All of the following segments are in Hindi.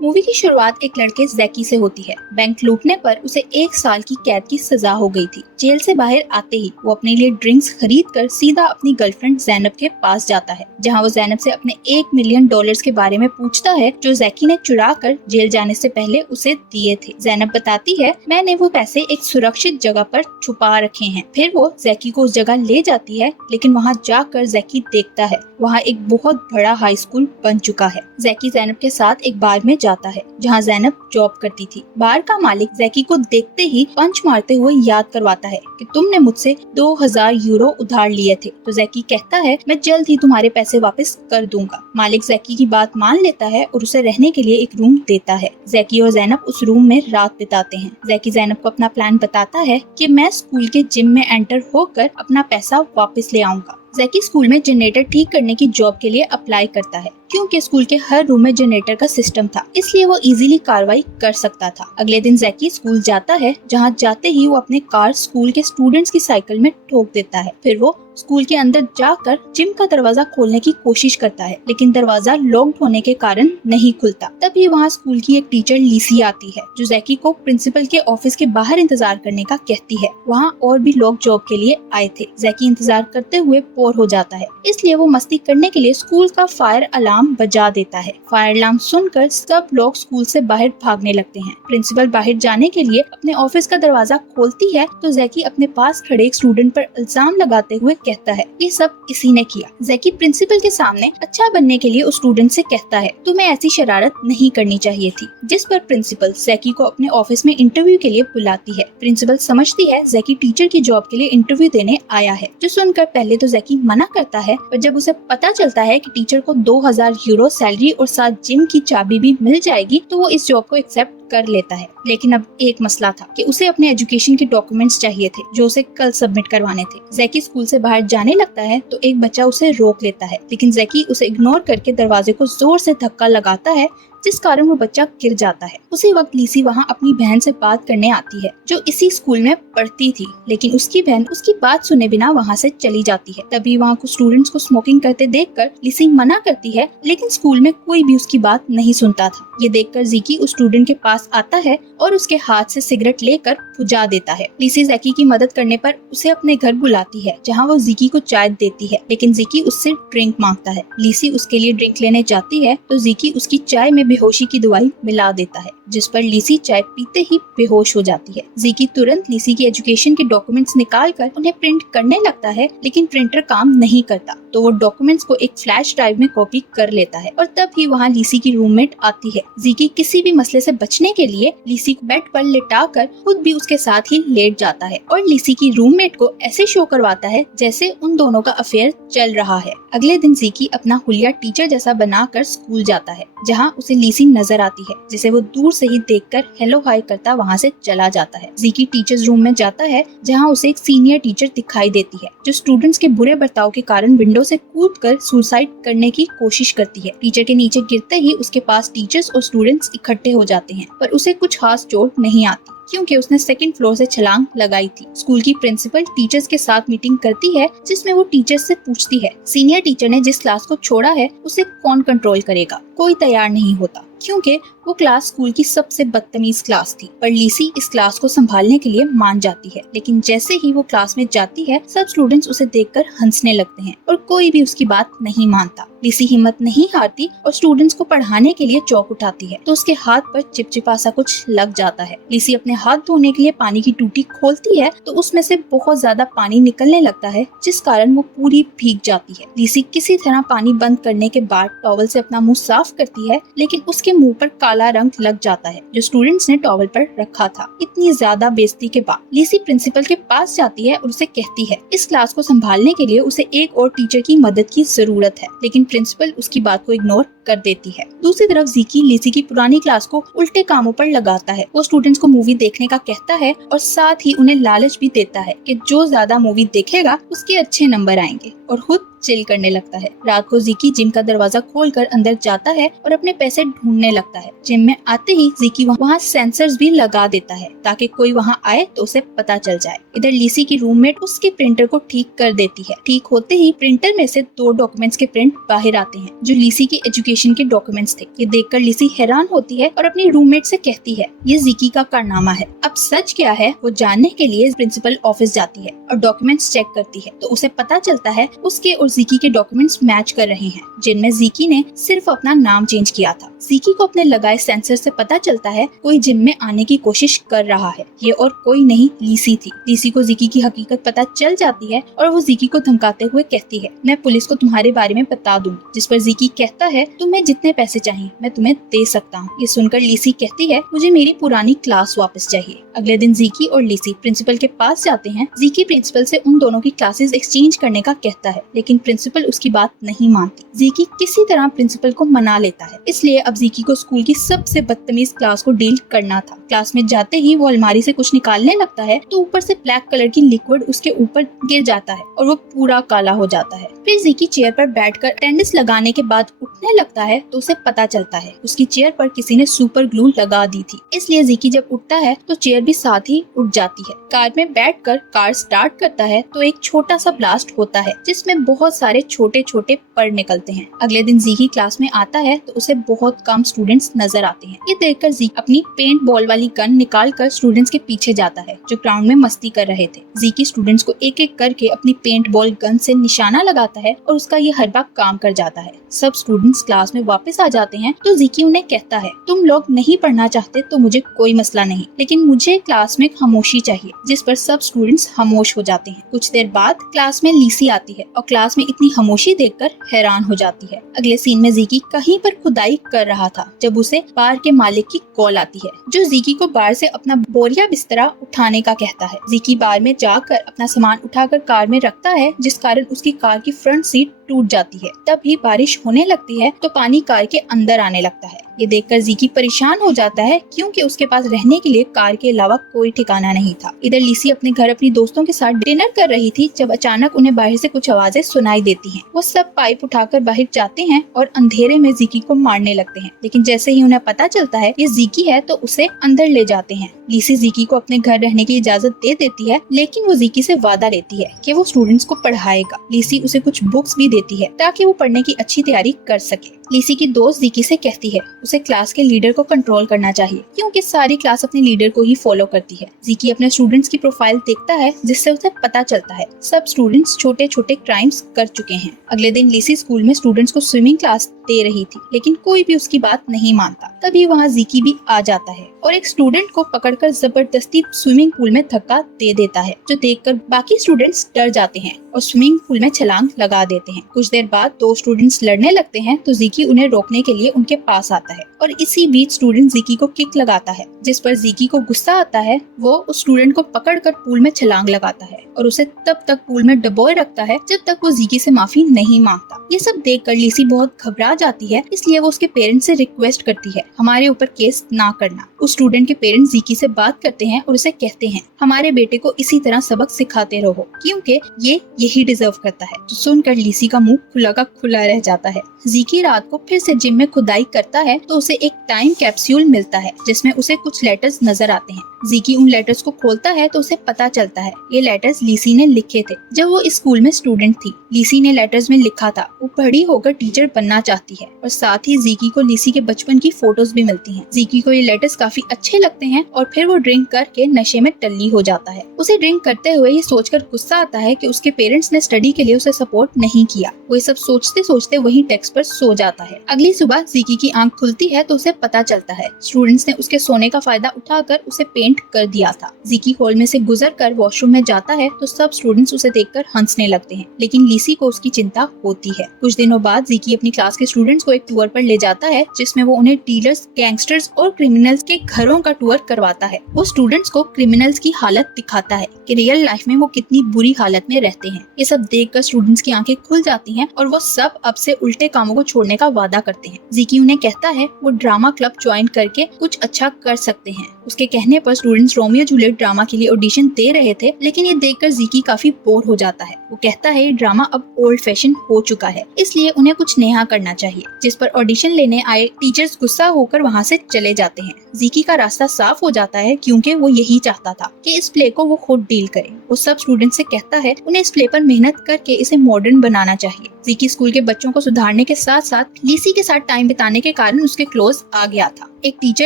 मूवी की शुरुआत एक लड़के जैकी से होती है। बैंक लूटने पर उसे 1 साल की कैद की सजा हो गई थी। जेल से बाहर आते ही वो अपने लिए ड्रिंक्स खरीद कर सीधा अपनी गर्लफ्रेंड जैनब के पास जाता है, जहां वो जैनब से अपने $1 मिलियन के बारे में पूछता है जो जैकी ने चुरा कर जेल जाने से पहले उसे दिए थे। जैनब बताती है, मैंने वो पैसे एक सुरक्षित जगह पर छुपा रखे हैं। फिर वो जैकी को उस जगह ले जाती है, लेकिन वहाँ जाकर जैकी देखता है वहाँ एक बहुत बड़ा हाई स्कूल बन चुका है। जैकी जैनब के साथ एक बार में जाता है जहाँ जैनब जॉब करती थी। बार का मालिक जैकी को देखते ही पंच मारते हुए याद करवाता है कि तुमने मुझसे 2000 यूरो उधार लिए थे। तो जैकी कहता है, मैं जल्द ही तुम्हारे पैसे वापस कर दूंगा। मालिक जैकी की बात मान लेता है और उसे रहने के लिए एक रूम देता है। जैकी और जैनब उस रूम में रात बिताते हैं। जैकी जैनब को अपना प्लान बताता है कि मैं स्कूल के जिम में एंटर होकर अपना पैसा वापस ले आऊंगा। जैकी स्कूल में जनरेटर ठीक करने की जॉब के लिए अप्लाई करता है। क्योंकि स्कूल के हर रूम में जनरेटर का सिस्टम था, इसलिए वो इजीली कार्रवाई कर सकता था। अगले दिन जैकी स्कूल जाता है, जहाँ जाते ही वो अपने कार स्कूल के स्टूडेंट्स की साइकिल में ठोक देता है। फिर वो स्कूल के अंदर जाकर जिम का दरवाजा खोलने की कोशिश करता है, लेकिन दरवाजा लॉक्ड होने के कारण नहीं खुलता। तभी वहाँ स्कूल की एक टीचर लीसी आती है, जो जैकी को प्रिंसिपल के ऑफिस के बाहर इंतजार करने का कहती है। वहाँ और भी लोग जॉब के लिए आए थे। जैकी इंतजार करते हुए बोर हो जाता है, इसलिए वो मस्ती करने के लिए स्कूल का फायर अलार्म बजा देता है। फायर अलार्म सुनकर सब लोग स्कूल से बाहर भागने लगते हैं। प्रिंसिपल बाहर जाने के लिए अपने ऑफिस का दरवाजा खोलती है तो जैकी अपने पास खड़े एक स्टूडेंट पर इल्जाम लगाते हुए कहता है, ये सब इसी ने किया। जैकी प्रिंसिपल के सामने अच्छा बनने के लिए उस स्टूडेंट से कहता है, तुम्हें ऐसी शरारत नहीं करनी चाहिए थी। जिस पर प्रिंसिपल जैकी को अपने ऑफिस में इंटरव्यू के लिए बुलाती है। प्रिंसिपल समझती है जैकी टीचर की जॉब के लिए इंटरव्यू देने आया है, जो सुनकर पहले तो जैकी मना करता है, पर जब उसे पता चलता है कि टीचर को 2000 यूरो सैलरी और साथ जिम की चाबी भी मिल जाएगी, तो वो इस जॉब को एक्सेप्ट कर लेता है। लेकिन अब एक मसला था कि उसे अपने एजुकेशन के डॉक्यूमेंट्स चाहिए थे, जो उसे कल सबमिट करवाने थे। जैकी स्कूल से बाहर जाने लगता है तो एक बच्चा उसे रोक लेता है, लेकिन जैकी उसे इग्नोर करके दरवाजे को जोर से धक्का लगाता है, जिस कारण वो बच्चा गिर जाता है। उसी वक्त लीसी वहाँ अपनी बहन से बात करने आती है, जो इसी स्कूल में पढ़ती थी, लेकिन उसकी बहन उसकी बात सुने बिना वहाँ से चली जाती है। तभी वहाँ कुछ स्टूडेंट्स को स्मोकिंग करते देखकर लीसी मना करती है, लेकिन स्कूल में कोई भी उसकी बात नहीं सुनता था। ये देखकर ज़ीकी उस स्टूडेंट के पास आता है और उसके हाथ से सिगरेट लेकर बुझा देता है। लीसी ज़ैकी की मदद करने पर उसे अपने घर बुलाती है, जहाँ वो ज़ीकी को चाय देती है, लेकिन ज़ीकी उससे ड्रिंक मांगता है। लीसी उसके लिए ड्रिंक लेने जाती है तो ज़ीकी उसकी चाय में बेहोशी की दवाई मिला देता है, जिस पर लीसी चाय पीते ही बेहोश हो जाती है। ज़ीकी तुरंत लीसी की एजुकेशन के डॉक्यूमेंट्स निकालकर उन्हें प्रिंट करने लगता है, लेकिन प्रिंटर काम नहीं करता, तो वो डॉक्यूमेंट्स को एक फ्लैश ड्राइव में कॉपी कर लेता है। और तब ही वहाँ लीसी की रूममेट आती है। ज़ीकी किसी भी मसले से बचने के लिए लीसी को बेड पर लिटाकर खुद भी उसके साथ ही लेट जाता है और लीसी की रूममेट को ऐसे शो करवाता है जैसे उन दोनों का अफेयर चल रहा है। अगले दिन ज़ीकी अपना हुलिया टीचर जैसा बनाकर स्कूल जाता है, जहाँ उसे लीसी नजर आती है, जिसे वो दूर से ही देखकर हेलो हाय करता वहाँ से चला जाता है। ज़ीकी टीचर्स रूम में जाता है, जहाँ उसे एक सीनियर टीचर दिखाई देती है, जो स्टूडेंट्स के बुरे बर्ताव के कारण विंडो से कूदकर सुसाइड करने की कोशिश करती है। टीचर के नीचे गिरते ही उसके पास टीचर्स और स्टूडेंट्स इकट्ठे हो जाते हैं, पर उसे कुछ खास चोट नहीं आती, क्योंकि उसने सेकंड फ्लोर से छलांग लगाई थी। स्कूल की प्रिंसिपल टीचर्स के साथ मीटिंग करती है, जिसमें वो टीचर्स से पूछती है, सीनियर टीचर ने जिस क्लास को छोड़ा है उसे कौन कंट्रोल करेगा। कोई तैयार नहीं होता, क्योंकि वो क्लास स्कूल की सबसे बदतमीज क्लास थी। पर लीसी इस क्लास को संभालने के लिए मान जाती है, लेकिन जैसे ही वो क्लास में जाती है, सब स्टूडेंट्स उसे देखकर हंसने लगते हैं और कोई भी उसकी बात नहीं मानता। लीसी हिम्मत नहीं हारती और स्टूडेंट्स को पढ़ाने के लिए चौक उठाती है, तो उसके हाथ पर चिपचिपा सा कुछ लग जाता है। लीसी अपने हाथ धोने के लिए पानी की टूटी खोलती है, तो उसमें से बहुत ज्यादा पानी निकलने लगता है, जिस कारण वो पूरी भीग जाती है। लीसी किसी तरह पानी बंद करने के बाद टॉवल से अपना मुंह साफ करती है, लेकिन उसके मुंह पर काला रंग लग जाता है, जो स्टूडेंट्स ने टॉवल पर रखा था। इतनी ज्यादा बेइज्जती के बाद लीसी प्रिंसिपल के पास जाती है और उसे कहती है, इस क्लास को संभालने के लिए उसे एक और टीचर की मदद की जरूरत है, लेकिन प्रिंसिपल उसकी बात को इग्नोर कर देती है। दूसरी तरफ ज़ीकी लीसी की पुरानी क्लास को उल्टे कामों पर लगाता है। वो स्टूडेंट्स को मूवी देखने का कहता है और साथ ही उन्हें लालच भी देता है कि जो ज्यादा मूवी देखेगा उसके अच्छे नंबर आएंगे, और खुद चिल करने लगता है। रात को ज़ीकी जिम का दरवाजा खोलकर अंदर जाता है और अपने पैसे ढूंढने लगता है। जिम में आते ही ज़ीकी वहाँ सेंसर्स भी लगा देता है, ताकि कोई वहाँ आए तो उसे पता चल जाए। इधर लीसी की रूममेट उसके प्रिंटर को ठीक कर देती है। ठीक होते ही प्रिंटर में से 2 डॉक्यूमेंट्स के प्रिंट बाहर आते हैं, जो लीसी की एजुकेशन एजुकेशन के डॉक्यूमेंट्स थे। ये देखकर लिसी हैरान होती है और अपनी रूममेट से कहती है ये ज़िकी का कारनामा है। अब सच क्या है वो जानने के लिए प्रिंसिपल ऑफिस जाती है और डॉक्यूमेंट्स चेक करती है, तो उसे पता चलता है उसके और ज़िकी के डॉक्यूमेंट्स मैच कर रहे हैं, जिनमें ज़िकी ने सिर्फ अपना नाम चेंज किया था। ज़िकी को अपने लगाए सेंसर से पता चलता है कोई जिम में आने की कोशिश कर रहा है। ये और कोई नहीं लिसी थी। लिसी को ज़िकी की हकीकत पता चल जाती है और वो ज़िकी को धमकाते हुए कहती है मैं पुलिस को तुम्हारे बारे में बता दूंगी। जिस पर ज़िकी कहता है तुम्हें जितने पैसे चाहिए मैं तुम्हें दे सकता हूँ। ये सुनकर लिसी कहती है मुझे मेरी पुरानी क्लास वापस चाहिए। अगले दिन ज़िकी और लिसी प्रिंसिपल के पास जाते हैं। ज़िकी प्रिंसिपल से उन दोनों की क्लासेस एक्सचेंज करने का कहता है, लेकिन प्रिंसिपल उसकी बात नहीं मानती। ज़िकी किसी तरह प्रिंसिपल को मना लेता है। इसलिए अब ज़िकी को स्कूल की सबसे बदतमीज क्लास को डील करना था। क्लास में जाते ही वो अलमारी से कुछ निकालने लगता है तो ऊपर से ब्लैक कलर की लिक्विड उसके ऊपर गिर जाता है और वो पूरा काला हो जाता है। फिर ज़िकी चेयर पर बैठकर अटेंडेंस लगाने के बाद उठने लगता है तो उसे पता चलता है उसकी चेयर पर किसी ने सुपर ग्लू लगा दी थी। इसलिए ज़िकी जब उठता है तो चेयर भी साथ ही उठ जाती है। कार में बैठकर कार स्टार्ट करता है तो एक छोटा सा ब्लास्ट होता है जिसमें बहुत सारे छोटे छोटे पड़ निकलते हैं। अगले दिन ज़िकी क्लास में आता है तो उसे बहुत कम स्टूडेंट्स नजर आते हैं। ये देखकर ज़िकी अपनी पेंट बॉल वाली गन निकाल कर स्टूडेंट्स के पीछे जाता है जो ग्राउंड में मस्ती कर रहे थे। ज़िकी स्टूडेंट्स को एक एक करके अपनी पेंट बॉल गन से निशाना लगाता है और उसका ये हर बार काम कर जाता है। सब स्टूडेंट्स क्लास में वापस आ जाते हैं तो ज़िकी उन्हें कहता है तुम लोग नहीं पढ़ना चाहते तो मुझे कोई मसला नहीं, लेकिन मुझे क्लास में खामोशी चाहिए। जिस पर सब स्टूडेंट्स खामोश हो जाते हैं। कुछ देर बाद क्लास में लिसी आती है और क्लास में इतनी खामोशी देखकर हैरान हो जाती है। अगले सीन में ज़िकी कहीं पर खुदाई कर रहा था जब उसे बार के मालिक की कॉल आती है जो ज़िकी को बार से अपना बोरिया बिस्तरा उठाने का कहता है। ज़िकी बार में जाकर अपना सामान उठाकर कार में रखता है जिस कारण उसकी कार की फ्रंट सीट टूट जाती है। तभी बारिश होने लगती है तो पानी कार के अंदर आने लगता है। ये देखकर ज़िकी परेशान हो जाता है क्योंकि उसके पास रहने के लिए कार के अलावा कोई ठिकाना नहीं था। इधर लिसी अपने घर अपनी दोस्तों के साथ डिनर कर रही थी जब अचानक उन्हें बाहर से कुछ आवाजें सुनाई देती हैं। वो सब पाइप उठाकर बाहर जाते हैं और अंधेरे में ज़िकी को मारने लगते हैं, लेकिन जैसे ही उन्हें पता चलता है ये ज़िकी है तो उसे अंदर ले जाते हैं। लिसी ज़िकी को अपने घर रहने की इजाजत दे देती है, लेकिन वो ज़िकी से वादा लेती है कि वो स्टूडेंट्स को पढ़ाएगा। लिसी उसे कुछ बुक्स भी देती है ताकि वो पढ़ने की अच्छी तैयारी कर सके। लिसी की दोस्त ज़िकी से कहती है उसे क्लास के लीडर को कंट्रोल करना चाहिए क्योंकि सारी क्लास अपने लीडर को ही फॉलो करती है। ज़िकी अपने स्टूडेंट्स की प्रोफाइल देखता है जिससे उसे पता चलता है सब स्टूडेंट्स छोटे छोटे क्राइम्स कर चुके हैं। अगले दिन लिसी स्कूल में स्टूडेंट्स को स्विमिंग क्लास दे रही थी, लेकिन कोई भी उसकी बात नहीं मानता। तभी वहाँ ज़िकी भी आ जाता है और एक स्टूडेंट को पकड़कर जबरदस्ती स्विमिंग पूल में धक्का दे देता है जो देखकर बाकी स्टूडेंट्स डर जाते हैं और स्विमिंग पूल में छलांग लगा देते हैं। कुछ देर बाद दो स्टूडेंट्स लड़ने लगते हैं तो ज़िकी उन्हें रोकने के लिए उनके पास आता है और इसी बीच स्टूडेंट ज़िकी को किक लगाता है जिस पर ज़िकी को गुस्सा आता है। वो उस स्टूडेंट को पकड़कर पूल में छलांग लगाता है और उसे तब तक पूल में डुबोए रखता है जब तक वो ज़िकी से माफी नहीं मांगता। ये सब देखकर लिसी बहुत घबरा जाती है, इसलिए वो उसके पेरेंट्स से रिक्वेस्ट करती है हमारे ऊपर केस ना करना। उस स्टूडेंट के पेरेंट्स ज़िकी से बात करते हैं और उसे कहते हैं हमारे बेटे को इसी तरह सबक सिखाते रहो क्योंकि ये यही डिजर्व करता है। तो सुनकर लिसी का मुंह खुला का खुला रह जाता है। ज़िकी रात को फिर से जिम में खुदाई करता है तो उसे एक टाइम कैप्सूल मिलता है जिसमें उसे कुछ लेटर्स नजर आते हैं। ज़िकी उन लेटर्स को खोलता है तो उसे पता चलता है ये लेटर्स लिसी ने लिखे थे जब वो इस स्कूल में स्टूडेंट थी। लिसी ने लेटर्स में लिखा था वो बड़ी होकर टीचर बनना चाहती है और साथ ही ज़िकी को लिसी के बचपन की फोटोज भी मिलती हैं। ज़िकी को ये लेटर्स काफी अच्छे लगते हैं और फिर वो ड्रिंक करके नशे में टल्ली हो जाता है। उसे ड्रिंक करते हुए ये सोचकर गुस्सा आता है कि उसके पेरेंट्स ने स्टडी के लिए उसे सपोर्ट नहीं किया। वो ये सब सोचते सोचते वही डेस्क पर सो जाता है। अगली सुबह ज़िकी की आंख खुलती है तो उसे पता चलता है स्टूडेंट्स ने उसके सोने का फायदा उठाकर उसे पेंट कर दिया था। ज़िकी हॉल में से गुजर कर वॉशरूम में जाता है तो सब स्टूडेंट्स उसे देखकर हंसने लगते हैं, लेकिन लिसी को उसकी चिंता होती है। कुछ दिनों बाद ज़िकी अपनी क्लास के स्टूडेंट्स को एक टूर पर ले जाता है जिसमें वो उन्हें डीलर्स, गैंगस्टर्स और क्रिमिनल्स के घरों का टूर करवाता है। वो स्टूडेंट्स को क्रिमिनल्स की हालत दिखाता है कि रियल लाइफ में वो कितनी बुरी हालत में रहते हैं। ये सब देखकर स्टूडेंट्स की आंखें खुल जाती हैं और वो सब अब से उल्टे कामों को छोड़ने का वादा करते हैं। ज़िकी उन्हें कहता है वो ड्रामा क्लब ज्वाइन करके कुछ अच्छा कर सकते हैं। उसके कहने पर स्टूडेंट्स रोमियो जूलियट ड्रामा के लिए ऑडिशन दे रहे थे, लेकिन ये देखकर ज़ीकी काफी बोर हो जाता है। वो कहता है ये ड्रामा अब ओल्ड फैशन हो चुका है, इसलिए उन्हें कुछ नया करना चाहिए। जिस पर ऑडिशन लेने आए टीचर्स गुस्सा होकर वहाँ से चले जाते हैं। ज़ीकी का रास्ता साफ हो जाता है क्योंकि वो यही चाहता था कि इस प्ले को वो खुद डील करे। वो सब स्टूडेंट से कहता है उन्हें इस प्ले पर मेहनत करके इसे मॉडर्न बनाना चाहिए। ज़ीकी स्कूल के बच्चों को सुधारने के साथ साथ लीसी के साथ टाइम बिताने के कारण उसके क्लोज आ गया था। एक टीचर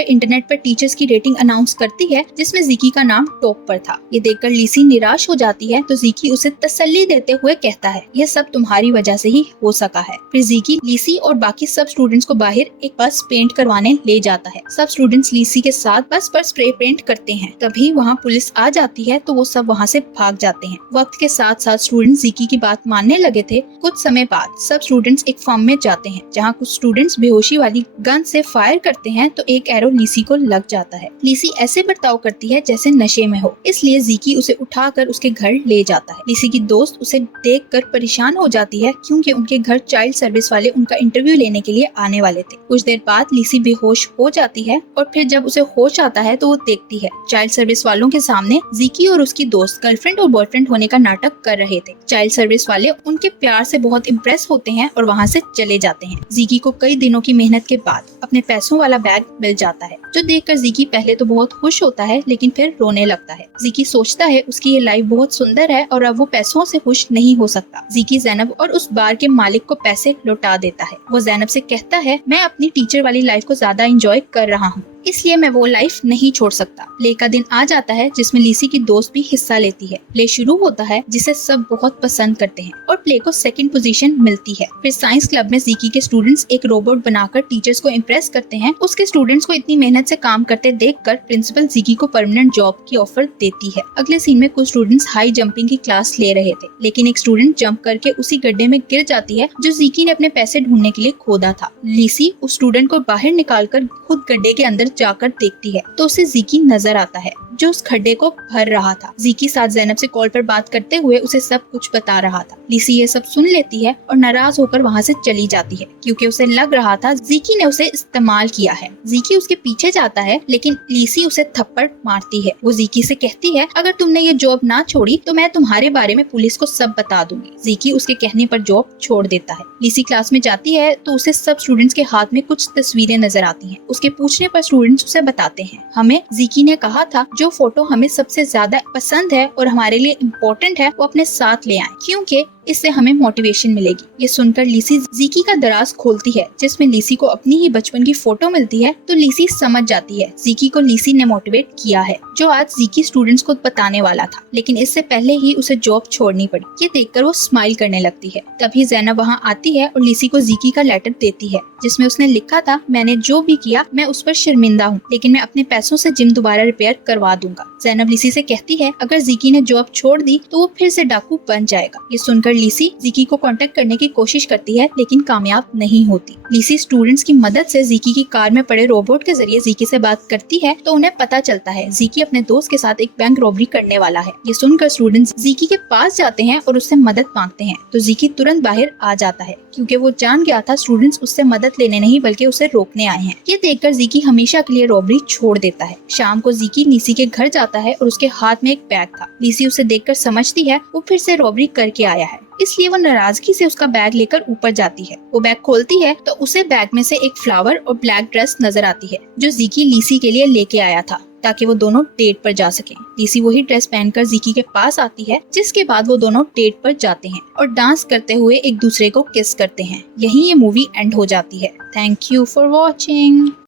इंटरनेट पर टीचर्स की रेटिंग अनाउंस करती है जिसमें ज़ीकी का नाम टॉप पर था। ये देखकर लीसी निराश हो जाती है तो ज़ीकी उसे तसल्ली देते हुए कहता है यह सब तुम्हारी वजह से ही हो सका है। फिर ज़ीकी लीसी और बाकी सब स्टूडेंट्स को बाहर एक बस पेंट करवाने ले जाता है। सब स्टूडेंट्स लीसी के साथ बस पर स्प्रे पेंट करते हैं। तभी वहाँ पुलिस आ जाती है तो वो सब वहाँ से भाग जाते हैं। वक्त के साथ साथ स्टूडेंट्स ज़ीकी की बात मानने लगे थे। कुछ समय बाद सब स्टूडेंट्स एक फार्म में जाते हैं जहाँ कुछ स्टूडेंट्स बेहोशी वाली गन से फायर करते हैं तो एक एरो लीसी को लग जाता है। लीसी ऐसे बर्ताव करती है जैसे नशे में हो, इसलिए ज़ीकी उसे उठाकर उसके घर ले जाता है। लीसी की दोस्त उसे देखकर परेशान हो जाती है क्योंकि उनके घर चाइल्ड सर्विस वाले उनका इंटरव्यू लेने के लिए आने वाले थे। कुछ देर बाद लीसी बेहोश हो जाती है और फिर जब उसे होश आता है तो वो देखती है चाइल्ड सर्विस वालों के सामने ज़ीकी और उसकी दोस्त गर्लफ्रेंड और बॉयफ्रेंड होने का नाटक कर रहे थे। चाइल्ड सर्विस वाले उनके प्यार से बहुत इम्प्रेस होते हैं और वहाँ से चले जाते हैं। ज़ीकी को कई दिनों की मेहनत के बाद अपने पैसों वाला बैग मिल जाता है, जो देखकर ज़ीकी पहले तो बहुत खुश होता है लेकिन फिर रोने लगता है। ज़ीकी सोचता है उसकी ये लाइफ बहुत सुंदर है और अब वो पैसों से खुश नहीं हो सकता। ज़ीकी ज़ैनब और उस बार के मालिक को पैसे लौटा देता है। वो ज़ैनब से कहता है मैं अपनी टीचर वाली लाइफ को ज्यादा एंजॉय कर रहा हूँ, इसलिए मैं वो लाइफ नहीं छोड़ सकता। प्ले का दिन आ जाता है जिसमें लीसी की दोस्त भी हिस्सा लेती है। प्ले शुरू होता है जिसे सब बहुत पसंद करते हैं और प्ले को सेकंड पोजीशन मिलती है। फिर साइंस क्लब में ज़ीकी के स्टूडेंट्स एक रोबोट बनाकर टीचर्स को इम्प्रेस करते हैं। उसके स्टूडेंट्स को इतनी मेहनत से काम करते देखकर प्रिंसिपल ज़ीकी को परमानेंट जॉब की ऑफर देती है। अगले सीन में कुछ स्टूडेंट्स हाई जंपिंग की क्लास ले रहे थे, लेकिन एक स्टूडेंट जंप करके उसी गड्ढे में गिर जाती है जो ज़ीकी ने अपने पैसे ढूंढने के लिए खोदा था। लीसी उस स्टूडेंट को बाहर निकालकर खुद गड्ढे के अंदर जाकर देखती है तो उसे ज़ीकी नजर आता है जो उस खड्डे को भर रहा था। ज़ीकी साथ ज़ैनब से कॉल पर बात करते हुए उसे सब कुछ बता रहा था। लीसी ये सब सुन लेती है और नाराज होकर वहाँ से चली जाती है क्योंकि उसे लग रहा था ज़ीकी ने उसे इस्तेमाल किया है। ज़ीकी उसके पीछे जाता है लेकिन लीसी उसे थप्पड़ मारती है। वो ज़ीकी से कहती है अगर तुमने ये जॉब ना छोड़ी तो मैं तुम्हारे बारे में पुलिस को सब बता दूंगी। ज़ीकी उसके कहने पर जॉब छोड़ देता है। लीसी क्लास में जाती है तो उसे सब स्टूडेंट्स के हाथ में कुछ तस्वीरें नजर आती हैं। उसके पूछने पर स्टूडेंट्स उसे बताते हैं हमें ज़ीकी ने कहा था जो फोटो हमें सबसे ज्यादा पसंद है और हमारे लिए इम्पोर्टेंट है वो अपने साथ ले आए क्योंकि इससे हमें मोटिवेशन मिलेगी। ये सुनकर लीसी ज़ीकी का दराज खोलती है जिसमें लीसी को अपनी ही बचपन की फोटो मिलती है तो लीसी समझ जाती है ज़ीकी को लीसी ने मोटिवेट किया है जो आज ज़ीकी स्टूडेंट्स को बताने वाला था, लेकिन इससे पहले ही उसे जॉब छोड़नी पड़ी। ये देखकर वो स्माइल करने लगती है। तभी ज़ैनब वहाँ आती है और लीसी को ज़ीकी का लेटर देती है जिसमें उसने लिखा था मैंने जो भी किया मैं उस पर शर्मिंदा हूँ, लेकिन मैं अपने पैसों से जिम दोबारा रिपेयर करवा दूंगा। ज़ैनब लीसी से कहती है अगर ज़ीकी ने जॉब छोड़ दी तो वो फिर से डाकू बन जाएगा। ये सुनकर लीसी ज़ीकी को कांटेक्ट करने की कोशिश करती है लेकिन कामयाब नहीं होती। लीसी स्टूडेंट्स की मदद से ज़ीकी की कार में पड़े रोबोट के जरिए ज़ीकी से बात करती है तो उन्हें पता चलता है ज़ीकी अपने दोस्त के साथ एक बैंक रॉबरी करने वाला है। ये सुनकर स्टूडेंट्स ज़ीकी के पास जाते हैं और उससे मदद मांगते हैं तो ज़ीकी तुरंत बाहर आ जाता है क्योंकि वो जान गया था स्टूडेंट्स उससे मदद लेने नहीं बल्कि उसे रोकने आए हैं। ये देखकर ज़ीकी हमेशा के लिए रॉबरी छोड़ देता है। शाम को ज़ीकी लीसी के घर जाता है और उसके हाथ में एक बैग था। लीसी उसे देखकर समझती है वो फिर से रॉबरी करके आया है, इसलिए वो नाराजगी से उसका बैग लेकर ऊपर जाती है। वो बैग खोलती है तो उसे बैग में से एक फ्लावर और ब्लैक ड्रेस नजर आती है जो ज़ीकी लीसी के लिए लेके आया था ताकि वो दोनों डेट पर जा सकें। लीसी वही ड्रेस पहनकर ज़ीकी के पास आती है जिसके बाद वो दोनों डेट पर जाते हैं और डांस करते हुए एक दूसरे को किस करते हैं। यही ये मूवी एंड हो जाती है। Thank you for watching.